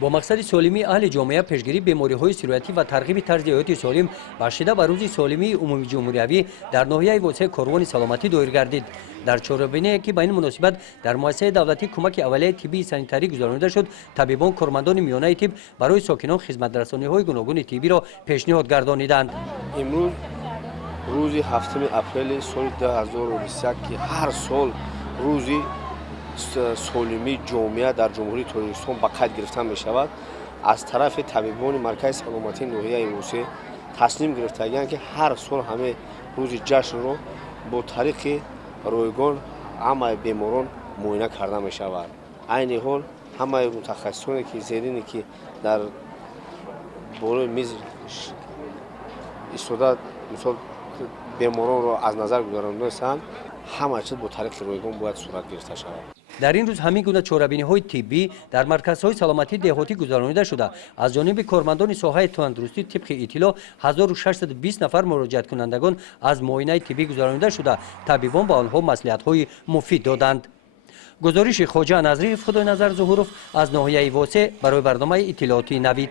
با مقصد سالمی اهل جامعه پیشگیری بیماری‌های سیرویتی و ترغیب طرز حیات سالم بخشیده به روز سالمی عمومی جمهوری در ناحیه واسع کاروان سلامتی دایر گردید. در چهاررهبینی که به این مناسبت در مؤسسه دولتی کمک اولیه طبی سانیتری گذرانده شد، طبیبان کارمندان میانه طب برای ساکنان خدمت رسانی‌های گوناگون طبی را پیشنهاد گردانیدند. امروز روز 7 اپریل سال 2021 که هر سال روزی سالمی جامعه در جمهوری تاجیکستان به قید گرفته می شود. از طرف طبیبان مرکز سلامتی ناحیه واسع تصمیم گرفتگی‌اند که هر سال همه روز جشن را با طریق رایگان همه بیماران معاینه کرده می شود. عین حال همه متخصصانی که زیرینی که در بالای میز ایستاده مثال بیماران را از نظر گذرانده هستند، همه چیز با طریق رایگان باید صورت گرفته شود. در این روز همین گونه چهاررهبینی‌های طبی در مرکزهای سلامتی دهاتی گذرانیده شده. از جانب کارمندان ساحه تندرستی طبق اطلاع 1620 نفر مراجعت کنندگان از معاینه طبی گذرانیده شده. طبیبان به آنها مصلحت‌های مفید دادند. گزارش خواجه نظری خدای نظر ظهورов از ناحیه واسع برای برنامه اطلاعاتی نوید.